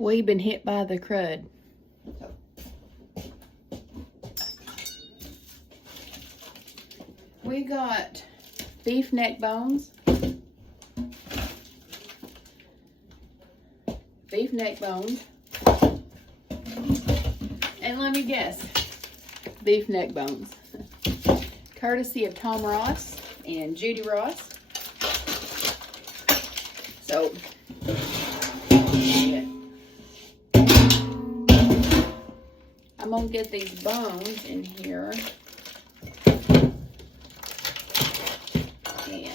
We've been hit by the crud. We got beef neck bones. Beef neck bones. And let me guess, beef neck bones. Courtesy of Tom Ross and Judy Ross. So, yeah. I'm gonna get these bones in here. And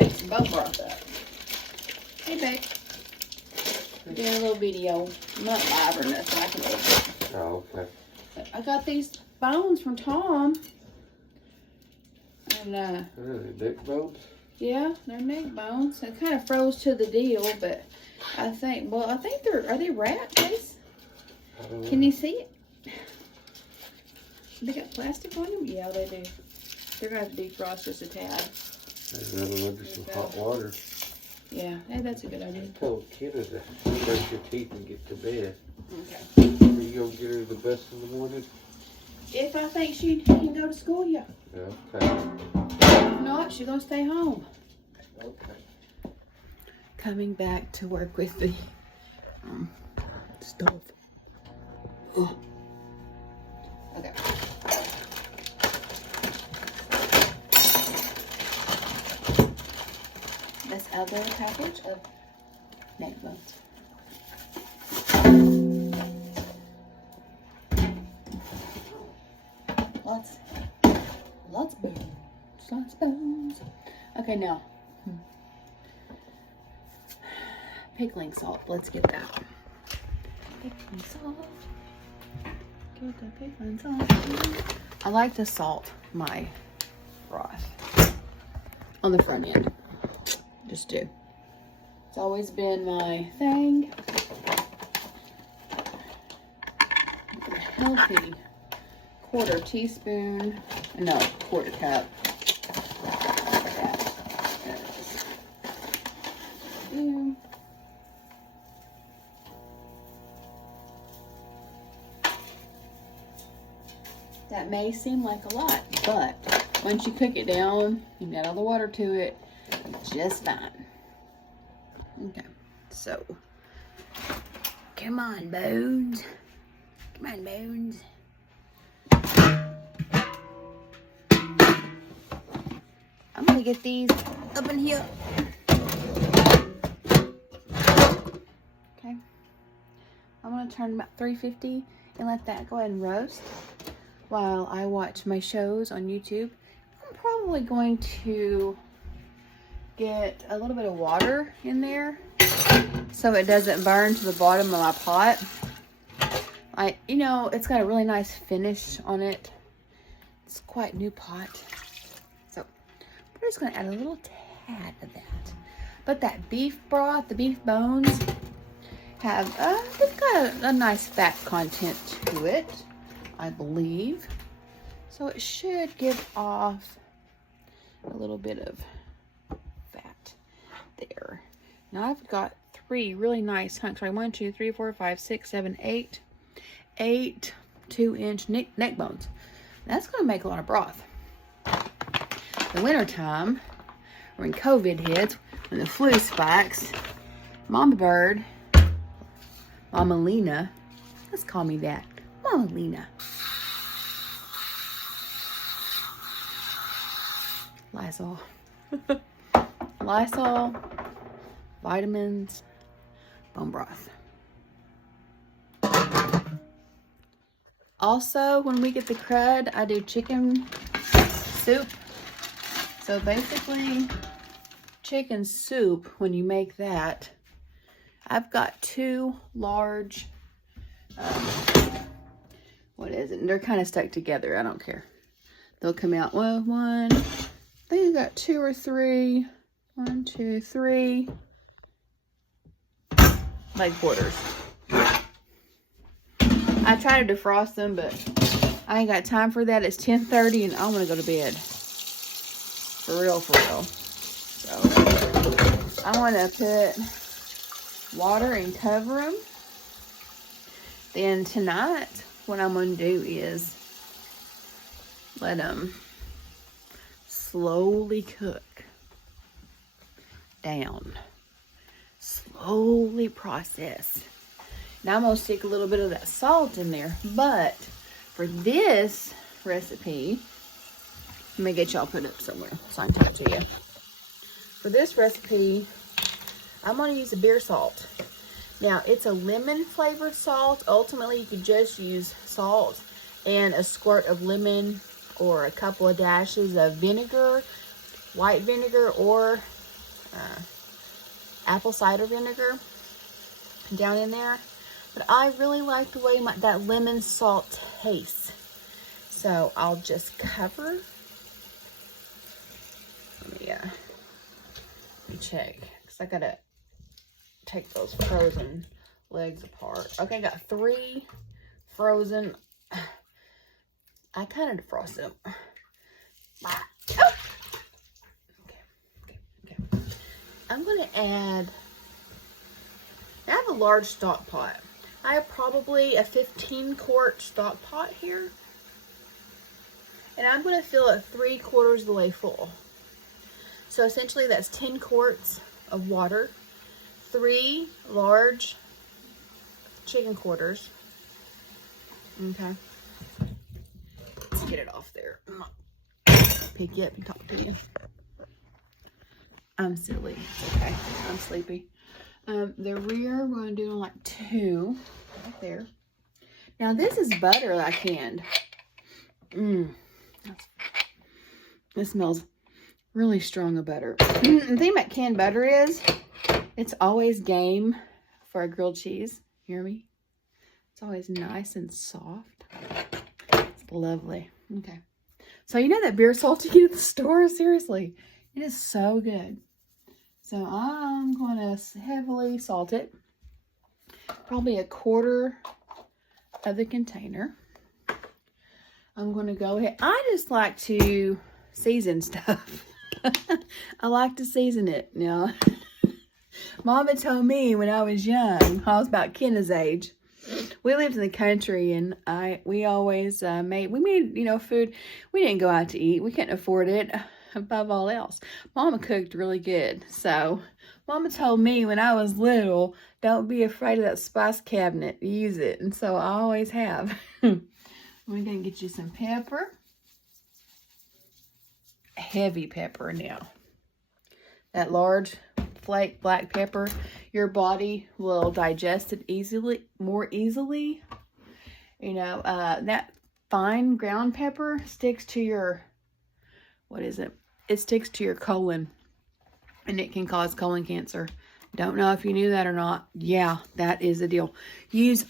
make some bone broth up. Hey, babe. Doing a little video. I'm not live or nothing. I can open it. Oh, okay. But I got these bones from Tom. And, neck bones? yeah, they're neck bones. It kind of froze to the deal, but I think are they wrapped, Chase? Can you see it? They got plastic on them? Yeah, they do. They're going to have to defrost just a tad. And then under some hot water. Yeah, hey, that's a good idea. I told Kenna to brush your teeth and get to bed. Okay. Are you going to get her the best in the morning? If I think she can go to school, yeah. Yeah, okay. If not, she's going to stay home. Okay. Coming back to work with the stove. Okay. This other package of neck bones. Lots of bones. Lots of bones. Okay, now. Pickling salt. Let's get that. Pickling salt. Get the pickling salt. I like to salt my broth on the front end. Just do. It's always been my thing. A healthy quarter teaspoon. No, quarter cup. That may seem like a lot, but once you cook it down, you add all the water to it, just fine. Okay, so come on, bones. Come on, bones. I'm gonna get these up in here. Okay. I'm gonna turn about 350 and let that go ahead and roast while I watch my shows on YouTube. I'm probably going to get a little bit of water in there so it doesn't burn to the bottom of my pot. You know, it's got a really nice finish on it. It's quite a new pot. So we're just gonna add a little tad of that. But that beef broth, the beef bones, have, they've got a nice fat content to it, I believe. So it should give off a little bit of fat there. Now I've got 3 really nice hunks, right? 1, 2, 3, 4, 5, 6, 7, 8. 8 2-inch neck bones. That's gonna make a lot of broth. The winter time, when COVID hits, when the flu spikes, Mama Bird, Mama Lena, let's call me that, Mama Lena. Lysol. Lysol, vitamins, bone broth. Also, when we get the crud, I do chicken soup. So basically, chicken soup, when you make that, I've got 2 large, what is it? They're kind of stuck together. I don't care. They'll come out, well, 1, I think I got 2 or 3. 1, 2, 3. Leg quarters. I try to defrost them, but I ain't got time for that. It's 10:30 and I want to go to bed. For real, for real. So I want to put water and cover them. Then tonight, what I'm going to do is let them slowly cook down. Slowly process. Now I'm going to stick a little bit of that salt in there. But for this recipe, let me get y'all put up somewhere so I can talk to you. For this recipe, I'm going to use a beer salt. Now, it's a lemon flavored salt. Ultimately, you could just use salt and a squirt of lemon or a couple of dashes of vinegar, white vinegar, or apple cider vinegar down in there. But I really like the way that lemon salt tastes. So I'll just cover. Let me check, because I gotta take those frozen legs apart. Okay, I got 3 frozen. I kind of defrosted them. Oh. Okay. I'm gonna add, I have a large stock pot. I have probably a 15-quart stock pot here. And I'm gonna fill it 3/4 of the way full. So essentially that's 10 quarts of water, 3 large chicken quarters. Okay. Let's get it off there. Pick you up and talk to you. I'm silly. Okay, I'm sleepy. The rear, we're going to do like 2 right there. Now this is butter that I canned. This smells really strong of butter. The thing about canned butter is it's always game for a grilled cheese. Hear me? It's always nice and soft. It's lovely. Okay. So you know that beer salt you get at the store? Seriously. It is so good. So I'm going to heavily salt it. Probably 1/4 of the container. I'm going to go ahead. I just like to season stuff. I like to season it. Now, Mama told me when I was young, I was about Kenna's age. We lived in the country, and we always made food. We didn't go out to eat. We couldn't afford it above all else. Mama cooked really good. So Mama told me when I was little, don't be afraid of that spice cabinet. Use it. And so I always have. We're going to get you some pepper. Heavy pepper now. That large flake black pepper, your body will digest it more easily. You know, that fine ground pepper sticks to your, it sticks to your colon, and it can cause colon cancer. Don't know if you knew that or not. Yeah, that is the deal.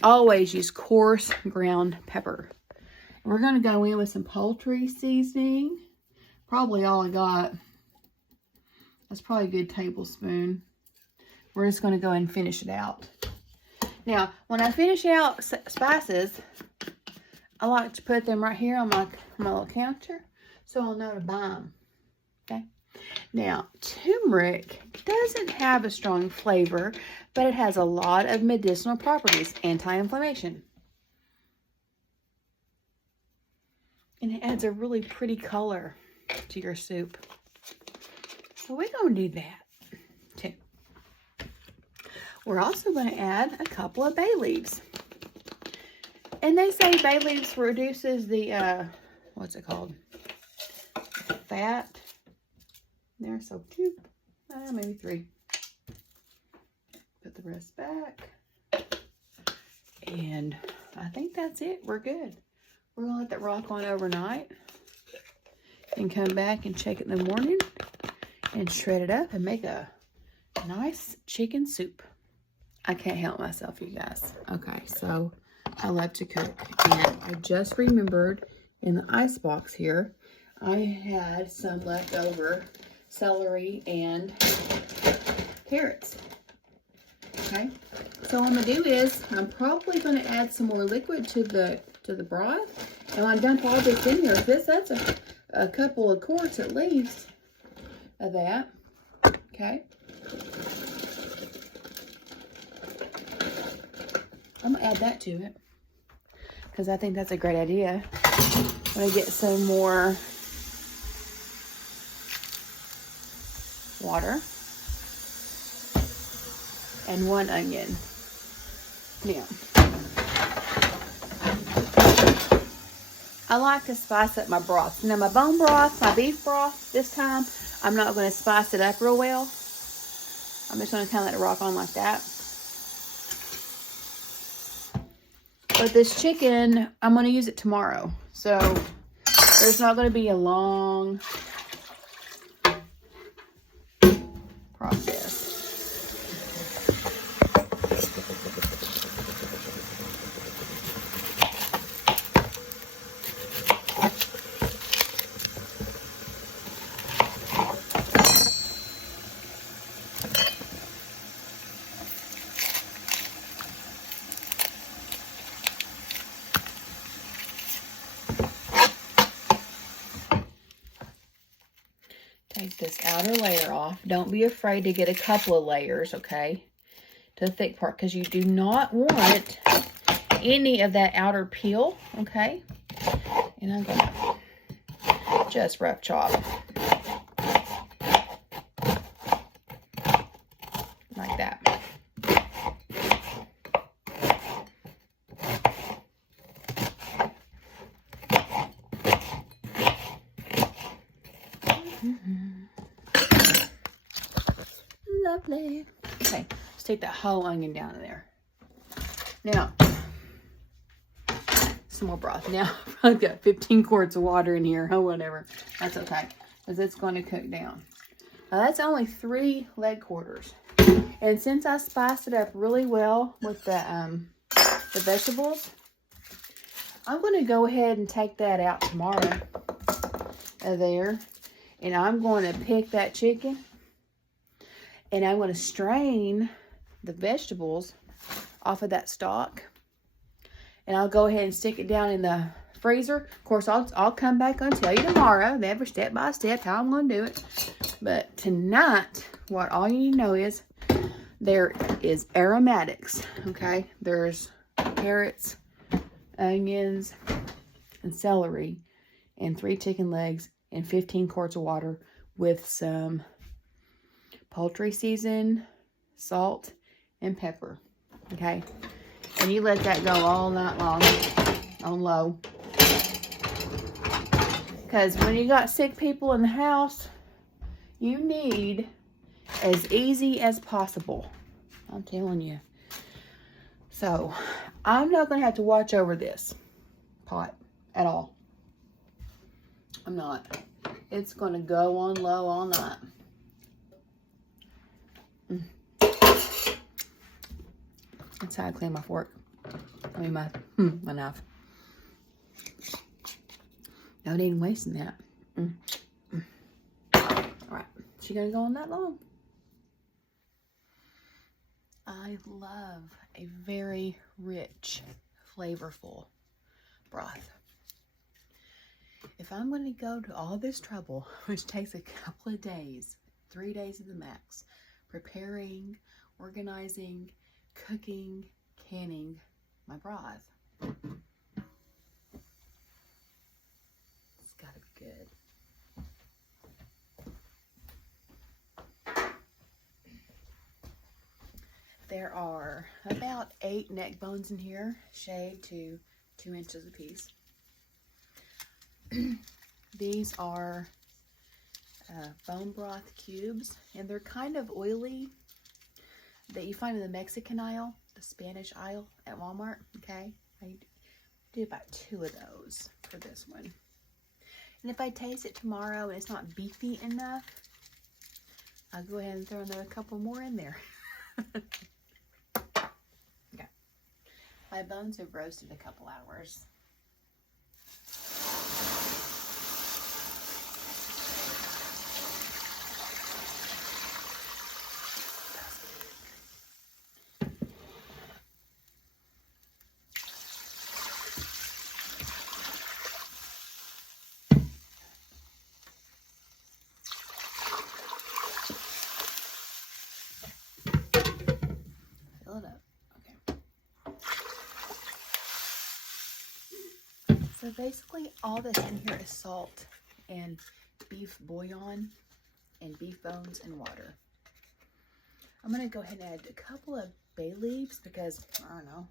Always use coarse ground pepper. We're going to go in with some poultry seasoning. Probably all I got. That's probably a good tablespoon. We're just going to go ahead and finish it out. Now, when I finish out spices, I like to put them right here on my little counter so I'll know to buy them. Okay. Now, turmeric doesn't have a strong flavor, but it has a lot of medicinal properties, anti-inflammation. And it adds a really pretty color to your soup. So we're going to do that too. We're also going to add a couple of bay leaves. And they say bay leaves reduces the, what's it called? Fat. There, so 2, maybe 3. Put the rest back. And I think that's it. We're good. We're going to let that rock on overnight. And come back and check it in the morning. And shred it up and make a nice chicken soup. I can't help myself, you guys. Okay, so I love to cook. And I just remembered in the ice box here, I had some leftover celery and carrots. Okay, so what I'm gonna do is I'm probably gonna add some more liquid to the broth, and when I dump all this in there, that's a couple of quarts at least of that. Okay. I'm gonna add that to it because I think that's a great idea. I'm gonna get some more water and 1 onion. Now, I like to spice up my broth. Now my bone broth, my beef broth, this time, I'm not going to spice it up real well. I'm just going to kind of let it rock on like that. But this chicken, I'm going to use it tomorrow. So there's not going to be a long process. Take this outer layer off. Don't be afraid to get a couple of layers, okay, to the thick part, because you do not want any of that outer peel, okay? And I'm going to just rough chop. Like that. Lovely. Okay, let's take that whole onion down in there. Now, some more broth. Now, I've probably got 15 quarts of water in here. Oh, whatever. That's okay, because it's going to cook down. Now, that's only 3 leg quarters. And since I spiced it up really well with the vegetables, I'm going to go ahead and take that out tomorrow there. And I'm going to pick that chicken. And I'm going to strain the vegetables off of that stock. And I'll go ahead and stick it down in the freezer. Of course, I'll come back and tell you tomorrow, every step by step, how I'm going to do it. But tonight, what all you need to know is there is aromatics, okay? There's carrots, onions, and celery, and 3 chicken legs, and 15 quarts of water with some poultry season, salt, and pepper, okay? And you let that go all night long on low. Because when you got sick people in the house, you need as easy as possible. I'm telling you. So, I'm not going to have to watch over this pot at all. I'm not. It's going to go on low all night. That's how I clean my fork. I mean my knife. No need in wasting that. Alright, she gonna go on that long. I love a very rich, flavorful broth. If I'm going to go to all this trouble, which takes a couple of days, 3 days at the max, preparing, organizing, cooking, canning my broth, it's got to be good. There are about 8 neck bones in here, shaved to 2 inches apiece. These are bone broth cubes, and they're kind of oily, that you find in the Mexican aisle, the Spanish aisle at Walmart, okay? I do about 2 of those for this one. And if I taste it tomorrow and it's not beefy enough, I'll go ahead and throw another couple more in there. Okay. My bones have roasted a couple hours. Fill it up. Okay. So basically all that's in here is salt and beef bouillon and beef bones and water. I'm going to go ahead and add a couple of bay leaves because, I don't know,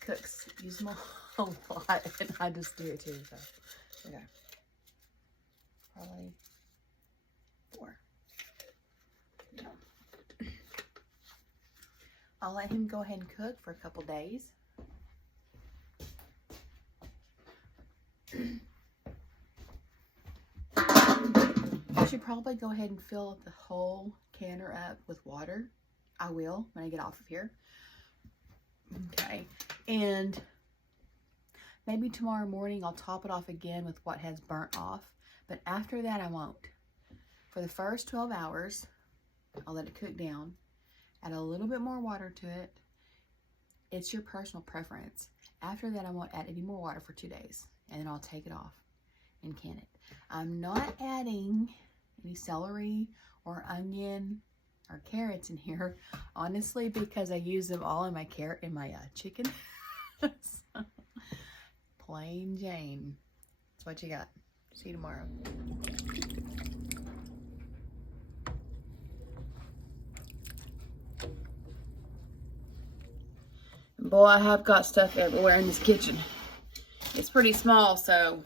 cooks use them a lot and I just do it too. So, okay. Probably 4. No. I'll let him go ahead and cook for a couple days. I should probably go ahead and fill the whole canner up with water. I will when I get off of here. Okay, and maybe tomorrow morning I'll top it off again with what has burnt off, but after that I won't. For the first 12 hours, I'll let it cook down, add a little bit more water to it. It's your personal preference. After that, I won't add any more water for 2 days, and then I'll take it off and can it. I'm not adding any celery or onion or carrots in here, honestly, because I use them all in my chicken. So, plain Jane. That's what you got. See you tomorrow. Boy, I have got stuff everywhere in this kitchen. It's pretty small, so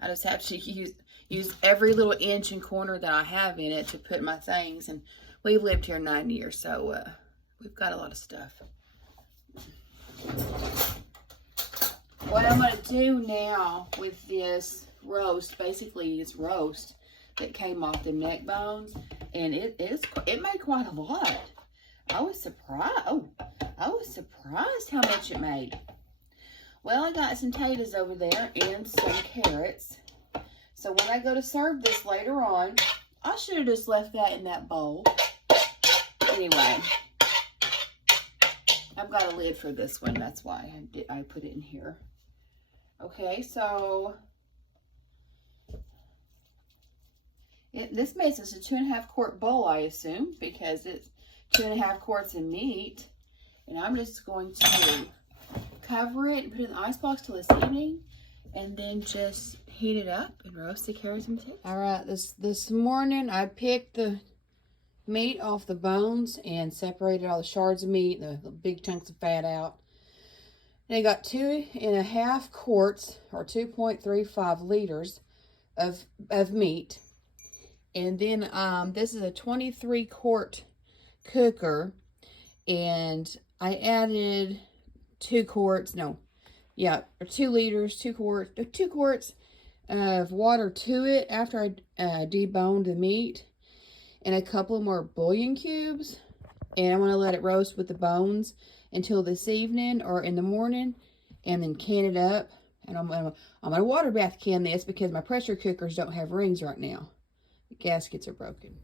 I just have to use every little inch and corner that I have in it to put my things. And we've lived here 9 years, so we've got a lot of stuff. What I'm going to do now with this roast, basically it's roast that came off the neck bones, and it made quite a lot. I was surprised. I was surprised how much it made. Well, I got some potatoes over there and some carrots. So when I go to serve this later on, I should have just left that in that bowl. Anyway, I've got a lid for this one. That's why I put it in here. Okay, so this makes us a 2.5 quart bowl, I assume, because it's 2.5 quarts of meat. And I'm just going to cover it and put it in the icebox till this evening, and then just heat it up and roast the carrots and potatoes. All right, this morning I picked the meat off the bones and separated all the shards of meat, the big chunks of fat out. And I got 2.5 quarts or 2.35 liters of meat. And then this is a 23 quart cooker, and I added 2 quarts of water to it after I deboned the meat, and a couple more bouillon cubes. And I'm going to let it roast with the bones until this evening or in the morning, and then can it up. And I'm going to water bath can this because my pressure cookers don't have rings right now. The gaskets are broken.